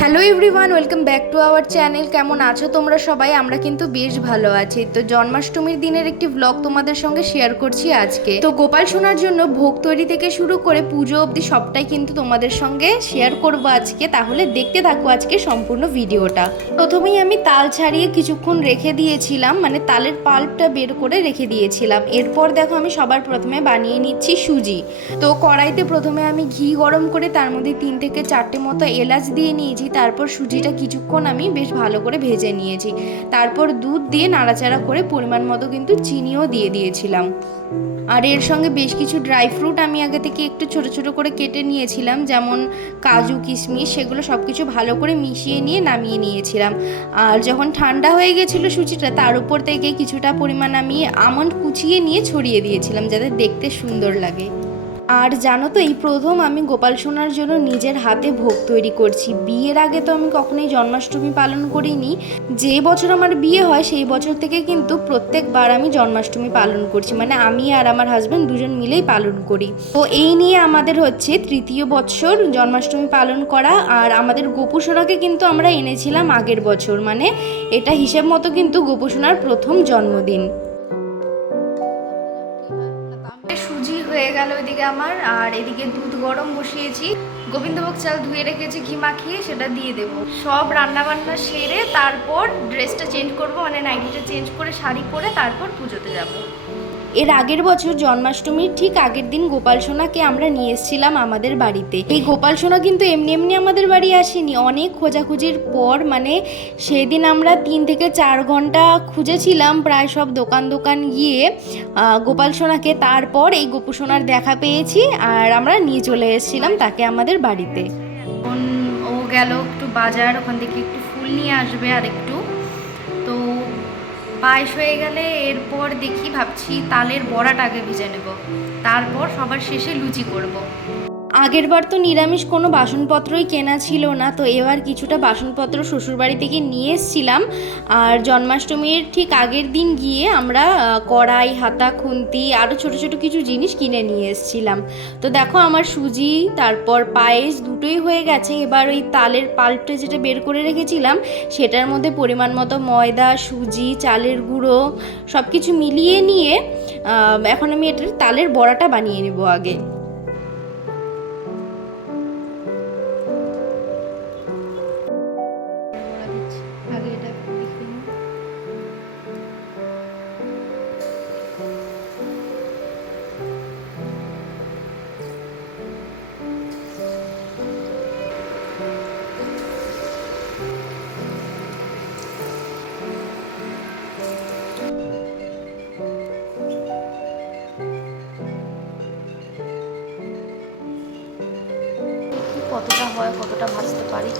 Hello everyone welcome back to our channel কেমন আছো তোমরা সবাই? আমরা কিন্তু বেশ ভালো আছি। তো জন্মাষ্টমীর দিনের একটি ব্লগ তোমাদের সঙ্গে শেয়ার করছি আজকে। তো গোপাল শোনার জন্য ভোগ তৈরি থেকে শুরু করে পুজো অবধি সবটাই কিন্তু তোমাদের সঙ্গে শেয়ার করব আজকে। তাহলে দেখতে থাকো আজকে সম্পূর্ণ ভিডিওটা। প্রথমেই আমি তাল ছাড়িয়ে কিছুক্ষণ রেখে দিয়েছিলাম মানে তালের পাল্পটা বের করে রেখে দিয়েছিলাম। এরপর দেখো আমি সবার প্রথমে বানিয়ে নিচ্ছি সুজি। তো কড়াইতে প্রথমে আমি ঘি গরম করে তার মধ্যে তিন থেকে চারটে মতো এলাচ দিয়ে নিয়েছি। তারপর সুজিটা কিছুক্ষণ আমি বেশ ভালো করে ভেজে নিয়েছি। তারপর দুধ দিয়ে নাড়াচাড়া করে পরিমাণ মতো কিন্তু চিনিও দিয়ে দিয়েছিলাম। আর এর সঙ্গে বেশ কিছু ড্রাই ফ্রুট আমি আগে থেকে একটু ছোট ছোট করে কেটে নিয়েছিলাম, যেমন কাজু, কিশমিশ, সেগুলো সব কিছু ভালো করে মিশিয়ে নিয়ে নামিয়ে নিয়েছিলাম। আর যখন ঠান্ডা হয়ে গেছিল সুজিটা, তার উপর থেকে কিছুটা পরিমাণ আমি আমন্ড কুচিয়ে নিয়ে ছড়িয়ে দিয়েছিলাম, যাতে দেখতে সুন্দর লাগে। আর জানো তো, এই প্রথম আমি গোপাল সোনার জন্য নিজের হাতে ভোগ তৈরি করছি। বিয়ের আগে তো আমি কখনোই জন্মাষ্টমী পালন করিনি। যে বছর আমার বিয়ে হয়, সেই বছর থেকে কিন্তু প্রত্যেকবার আমি জন্মাষ্টমী পালন করছি। মানে আমি আর আমার হাজব্যান্ড দুজন মিলেই পালন করি। তো এই নিয়ে আমাদের হচ্ছে তৃতীয় বছর জন্মাষ্টমী পালন করা। আর আমাদের গোপুসোনাকে কিন্তু আমরা এনেছিলাম আগের বছর। মানে এটা হিসেব মতো কিন্তু গোপুসোনার প্রথম জন্মদিন। আমার, আর এদিকে দুধ গরম বসিয়েছি। গোবিন্দভোগ চাল ধুয়ে রেখেছি, ঘি মাখিয়ে সেটা দিয়ে দেবো। সব রান্নাবান্না সেরে তারপর ড্রেসটা চেঞ্জ করব মানে নাইটিটা চেঞ্জ করে শাড়ি পরে তারপর পুজোতে যাব। এর আগের বছর জন্মাষ্টমীর ঠিক আগের দিন গোপাল সোনাকে আমরা নিয়ে এসেছিলাম আমাদের বাড়িতে। এই গোপাল সোনা কিন্তু এমনি এমনি আমাদের বাড়ি আসেনি। অনেক খোঁজাখুঁজির পর মানে সেদিন আমরা তিন থেকে চার ঘণ্টা খুঁজেছিলাম, প্রায় সব দোকান দোকান গিয়ে গোপাল সোনাকে। তারপর এই গোপু সোনার দেখা পেয়েছি আর আমরা নিয়ে চলে এসেছিলাম তাকে আমাদের বাড়িতে। ও গেল একটু বাজার, ওখান থেকে একটু ফুল নিয়ে আসবে আর একটু। পায়েস হয়ে গেলে এরপর দেখি ভাবছি তালের বড়াটা আগে ভেজে নেব তারপর সবার শেষে লুচি করব। আগের বার তো নিরামিষ কোনো বাসনপত্রই কেনা ছিল না, তো এবার কিছুটা বাসনপত্র শ্বশুরবাড়ি থেকে নিয়ে এসেছিলাম। আর জন্মাষ্টমীর ঠিক আগের দিন গিয়ে আমরা কড়াই, হাতা, খুন্তি আরও ছোট ছোট কিছু জিনিস কিনে নিয়ে এসেছিলাম। তো দেখো আমার সুজি, তারপর পায়েস দুটোই হয়ে গেছে। এবার ওই তালের পাল্পটা যেটা বের করে রেখেছিলাম, সেটার মধ্যে পরিমাণ মতো ময়দা, সুজি, চালের গুঁড়ো সব কিছু মিলিয়ে নিয়ে এখন আমি এটার তালের বড়াটা বানিয়ে নেব আগে। কতটা হয় কতটা ভাজতে পারি।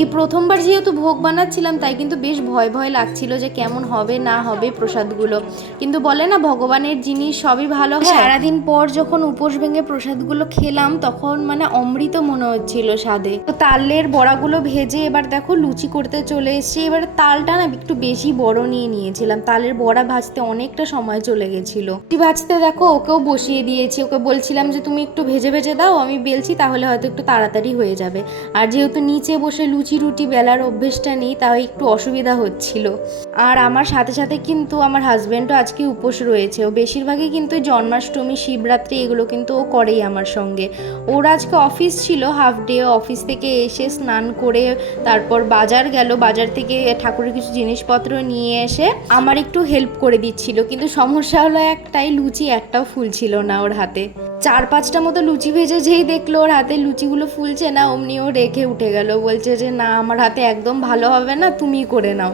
এই প্রথমবার যেহেতু ভোগ বানাচ্ছিলাম, তাই কিন্তু বেশ ভয় ভয় লাগছিল যে কেমন হবে, না হবে প্রসাদগুলো। কিন্তু বলে না, ভগবানের জিনিস সবই ভালো হয়। সারাদিন পর যখন উপোস ভেঙে প্রসাদগুলো খেলাম, তখন মানে অমৃত মনে হচ্ছিল স্বাদে। তো তালের বড়াগুলো ভেজে এবার দেখো লুচি করতে চলে এসেছি। এবার তালটা না একটু বেশি বড় নিয়ে নিয়েছিলাম। তালের বড়া ভাজতে অনেকটা সময় চলে গেছিল। ভাজতে দেখো ওকেও বসিয়ে দিয়েছি। ওকে বলছিলাম যে, তুমি একটু ভেজে ভেজে দাও, আমি বেলছি, তাহলে হয়তো একটু তাড়াতাড়ি হয়ে যাবে। আর যেহেতু নিচে বসে লুচি রুটি বেলার অভ্যেসটা নেই, তাও একটু অসুবিধা হচ্ছিল। আর আমার সাথে সাথে কিন্তু আমার হাজব্যান্ডও আজকে উপোস রয়েছে। ও বেশিরভাগই কিন্তু জন্মাষ্টমী, শিবরাত্রি এগুলো কিন্তু ও করেই আমার সঙ্গে। ওর আজকে অফিস ছিল হাফ ডে অফিস থেকে এসে স্নান করে তারপর বাজার গেল। বাজার থেকে ঠাকুরের কিছু জিনিসপত্র নিয়ে এসে আমার একটু হেল্প করে দিচ্ছিল। কিন্তু সমস্যা হলো একটাই, লুচি একটাও ফুল ছিল না ওর হাতে। চার পাঁচটা মতো লুচি ভেজে যেই দেখল ওর হাতে লুচিগুলো ফুলছে, না অমনি ও রেখে উঠে গেল। বলছে যে, না, আমার হাতে একদম ভালো হবে না, তুমি করে নাও।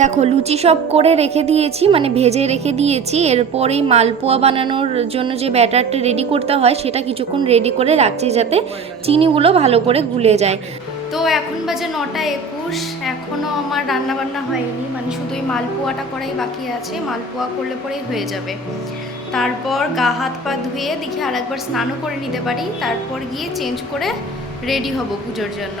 দেখো, লুচি সব করে রেখে দিয়েছি মানে ভেজে রেখে দিয়েছি। এরপর মালপোয়া বানানোর জন্য যে ব্যাটারটা রেডি করতে হয়, সেটা কিছুক্ষণ রেডি করে রাখছি যাতে চিনিগুলো ভালো করে গুলে যায়। তো এখন বাজে নটা একুশ এখনও আমার রান্না বান্না হয়নি। মানে শুধু ওই মালপোয়াটা করাই বাকি আছে, মালপোয়া করলে পরেই হয়ে যাবে। তারপর গা হাত পা ধুয়ে দেখি আর একবার স্নানও করে নিতে পারি, তারপর গিয়ে চেঞ্জ করে রেডি হব পুজোর জন্য।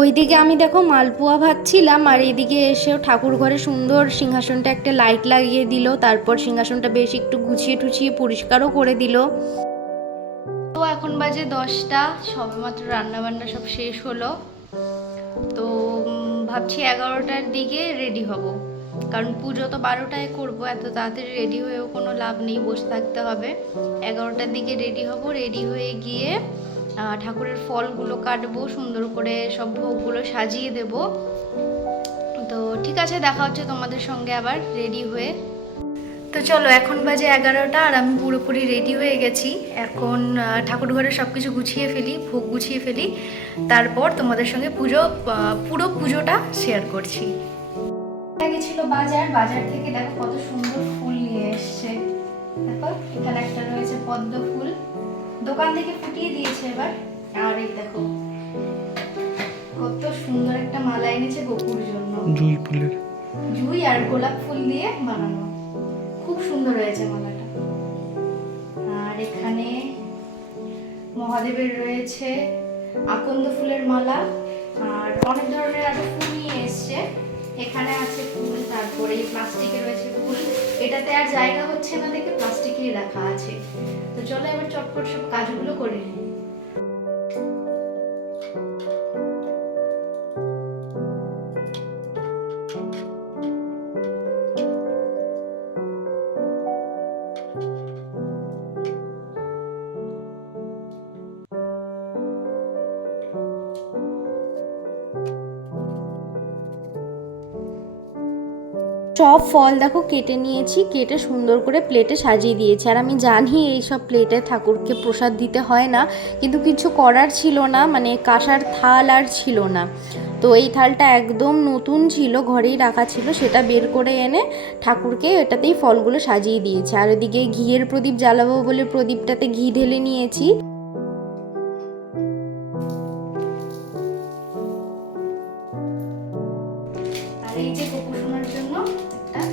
ওইদিকে আমি দেখো মালপোয়া ভাজছিলাম, আর এদিকে এসেও ঠাকুর ঘরে সুন্দর সিংহাসনটা একটা লাইট লাগিয়ে দিল, তারপর সিংহাসনটা বেশ একটু গুছিয়ে টুছিয়ে পরিষ্কারও করে দিল। তো এখন বাজে দশটা, সবেমাত্র রান্না বান্না সব শেষ হলো। তো ভাবছি এগারোটার দিকে রেডি হব। কারণ পুজো তো বারোটায় করব, এত তাড়াতাড়ি রেডি হয়েও কোনো লাভ নেই, বসে থাকতে হবে। এগারোটার দিকে রেডি হব রেডি হয়ে গিয়ে ঠাকুরের ফলগুলো কাটবো, সুন্দর করে সব ভোগগুলো সাজিয়ে দেব। তো ঠিক আছে, দেখা হচ্ছে তোমাদের সঙ্গে আবার রেডি হয়ে। তো চলো, এখন বাজে এগারোটা আর আমি পুরোপুরি রেডি হয়ে গেছি। এখন ঠাকুর ঘরে সব কিছু গুছিয়ে ফেলি, ভোগ গুছিয়ে ফেলি। তারপর তোমাদের সঙ্গে পুজো পুরো পুজোটা শেয়ার করছি। গেছিল বাজার বাজার থেকে দেখো কত সুন্দর ফুল নিয়ে এসছে। দেখো এখানে একটা রয়েছে পদ্ম ফুল। দোকান থেকে ফুটিয়ে দিয়েছে এবার। আর এই দেখো কত সুন্দর একটা মালা এনেছে গোপুর জন্য। জুই ফুলের। জুই আর গোলাপ ফুল দিয়ে বানানো। খুব সুন্দর হয়েছে মালাটা। আর এখানে মহাদেবের রয়েছে আকন্দ ফুলের মালা। আর অনেক ধরনের আরও ফুল নিয়ে এসছে। এখানে আছে ফুল, তারপরে প্লাস্টিকে রয়েছে ফুল। এটাতে আর জায়গা হচ্ছে না দেখে প্লাস্টিকেই রাখা আছে। তো চলো এবার চটপট সব কাজগুলো করে নিই। সব ফল দেখো কেটে নিয়েছি, কেটে সুন্দর করে প্লেটে সাজিয়ে দিয়েছি। আর আমি জানি এই সব প্লেটে ঠাকুরকে প্রসাদ দিতে হয় না, কিন্তু কিছু করার ছিল না মানে কাঁসার থাল আর ছিল না। তো এই থালটা একদম নতুন ছিল, ঘরেই রাখা ছিল, সেটা বের করে এনে ঠাকুরকে এটাতেই ফলগুলো সাজিয়ে দিয়েছি। আর ওদিকে ঘিয়ের প্রদীপ জ্বালাবো বলে প্রদীপটাতে ঘি ঢেলে নিয়েছি। এই যে গোপুসোনার জন্য একটা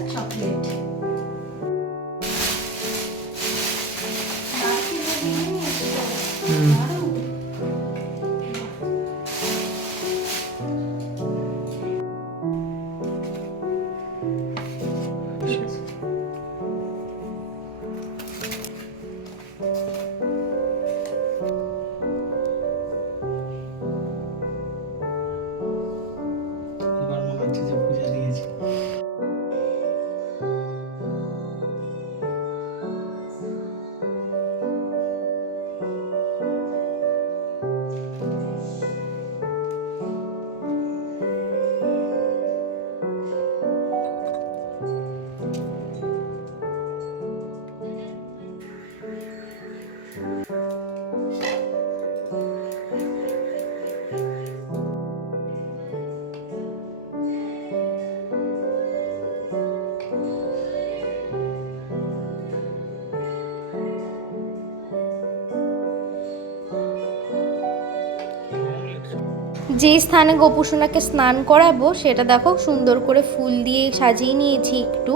যে স্থানে গোপুসোনাকে স্নান করাবো, সেটা দেখো সুন্দর করে ফুল দিয়ে সাজিয়ে নিয়েছি একটু।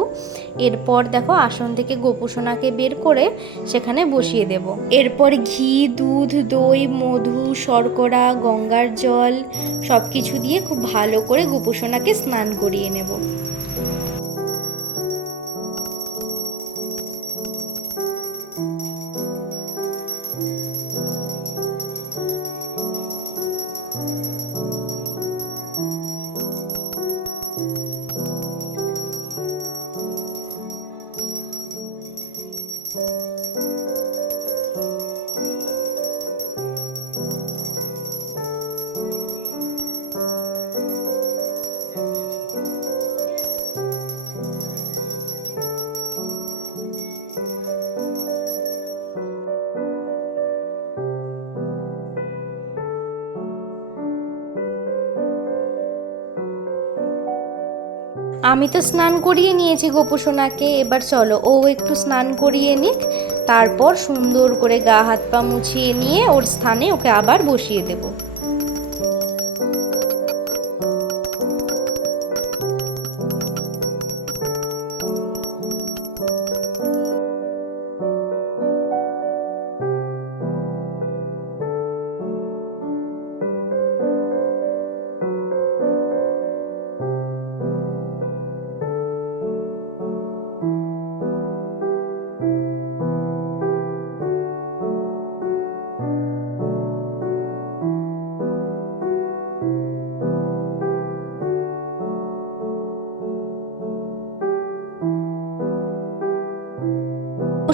এরপর দেখো আসন থেকে গোপুসোনাকে বের করে সেখানে বসিয়ে দেব। এরপর ঘি, দুধ, দই, মধু, শর্করা, গঙ্গার জল সব কিছু দিয়ে খুব ভালো করে গোপুসোনাকে স্নান করিয়ে নেব। আমি তো স্নান করিয়ে নিয়েছি গোপুসোনাকে এবার চলো, ও একটু স্নান করিয়ে নিক, তারপর সুন্দর করে গা হাত পা মুছিয়ে নিয়ে ওর স্থানে ওকে আবার বসিয়ে দেবো।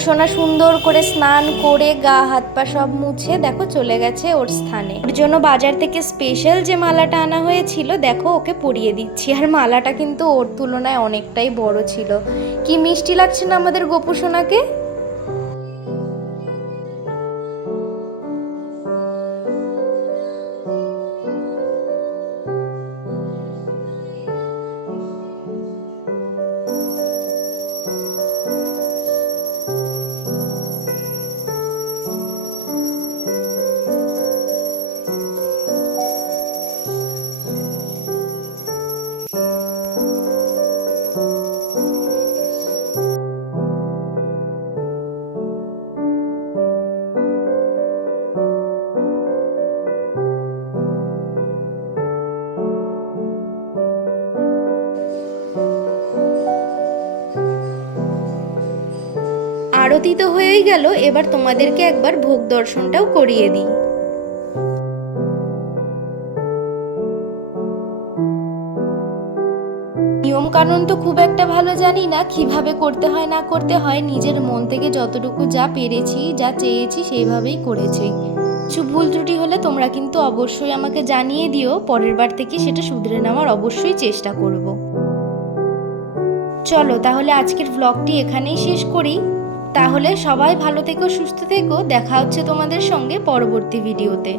সোনা সুন্দর করে স্নান করে গা, হাত পা সব মুছে দেখো চলে গেছে ওর স্থানে। ওর জন্য বাজার থেকে স্পেশাল যে মালাটা আনা হয়েছিল, দেখো ওকে পরিয়ে দিচ্ছি। আর মালাটা কিন্তু ওর তুলনায় অনেকটাই বড় ছিল। কি মিষ্টি লাগছে না আমাদের গোপু সোনাকে? আরতি তো হয়েই গেল, এবার তোমাদেরকে একবার ভোগ দর্শনটাও করিয়ে দিই। নিয়ম কানুন তো খুব একটা ভালো জানি না, কীভাবে করতে হয় না করতে হয়, নিজের মন থেকে যতটুকু যা পেরেছি, যা চেয়েছি সেইভাবেই করেছি। কিছু ভুল ত্রুটি হলে তোমরা কিন্তু অবশ্যই আমাকে জানিয়ে দিও, পরের বার থেকে সেটা শুধরে নেওয়ার অবশ্যই চেষ্টা করব। চলো তাহলে আজকের ব্লগটি এখানেই শেষ করি। তাহলে সবাই ভালো থেকো সুস্থ থেকো। দেখা হচ্ছে তোমাদের সঙ্গে পরবর্তী ভিডিওতে।